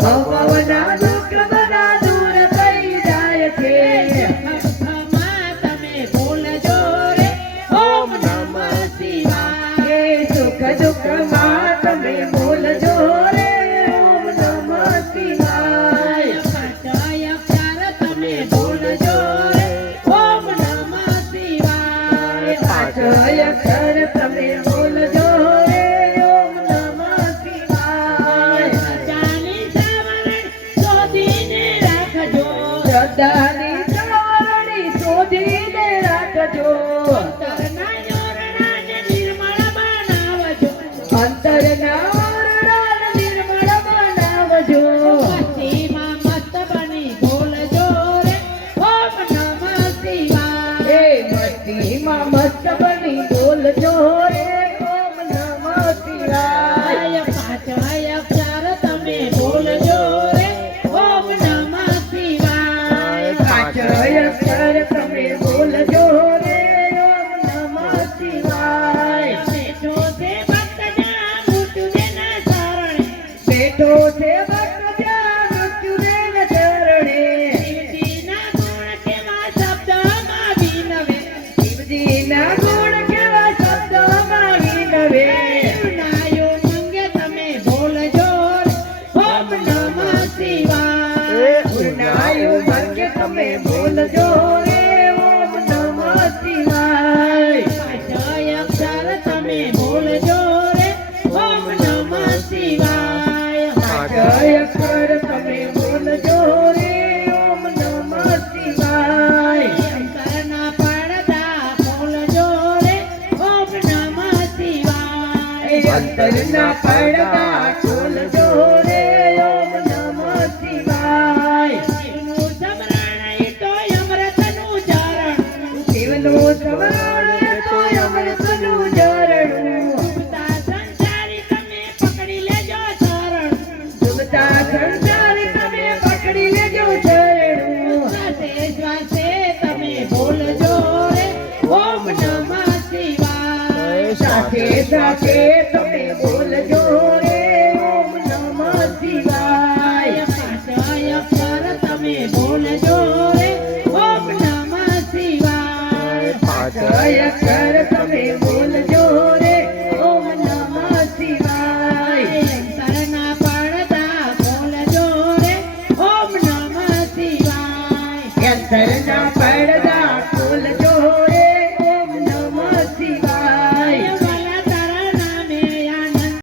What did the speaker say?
ભવના દુઃખ બધા દૂર થઈ જાય છે તમે બોલજો રે ઓમ નમઃ શિવાય એ સુખ દુઃખમાં તમે બોલજો રે ઓમ નમઃ શિવાય પાંચ અક્ષર તમે બોલજો રે ઓમ નમઃ શિવાય પાંચ અક્ષર તમે બોલજો રે ઓમ નમઃ શિવાય જાની સાવરણ શોધીને રાખજો શ્રદ્ધાની સાવરણી શોધીને રાખજો અંતરના ઓરડાને નિર્મળ બનાવજો અંતરના ઓરડાને નિર્મળ બનાવજો મસ્તીમાં મસ્ત બની બોલજો રે ઓમ નમઃ શિવાય એ મસ્તીમાં મસ્ત બની બોલજો રે ઓમ નમઃ શિવાય પાંચ અક્ષર તમે બોલજો રે ઓમ નમઃ શિવાય પાંચ અક્ષર તમે બોલજો રે ઓમ નમઃ શિવાય બેઠો છે ભક્ત જ્યાં મૃત્યુદેના શરણે બેઠો છે ભક્ત ત્યાં મૃત્યુદેવ ચરણે શિવજીના ગુણ કેવા શબ્દમાં વિનવે શિવજીના ગુણ કેવા શબ્દોમાં વિનવે નાયો મંગે તમે બોલજો રે ઓમ નમઃ શિવાય ગુનાયો મંગે તમે બોલજો રે ઓમ નમઃ શિવાય પાંચ અક્ષર તમે બોલજો રે ઓમ નમઃ શિવાય પાંચ અક્ષર તમે બોલજો રે ઓમ નમઃ શિવાય અંતરના પડદા બોલજો રે ઓમ નમઃ શિવાય અંતરના પડદા ખોલજો રે ઓમ નમઃ શિવાય શિવનું સ્મરણ એ તો અમૃતનું ચરણ શિવનું સ્મરણ તો અમૃતનું ઝરણું ડૂબતા સંસારી તમે પકડી લેજો શરણ ડૂબતા સંસારી તમે પકડી લેજો ચરણું શ્વાસે શ્વાસે તમે બોલજો રે ઓમ નમઃ શિવાય સાથે સાથે તમે બોલજો રે ઓમ નમઃ શિવાય પાંચ અક્ષર તમે બોલજો રે ઓમ નમઃ શિવાય પાંચ અક્ષર તમે બોલજો રે ઓમ નમઃ શિવાય અંતરના પડદા બોલજો રે ઓમ નમઃ શિવાય અંતરના પડદા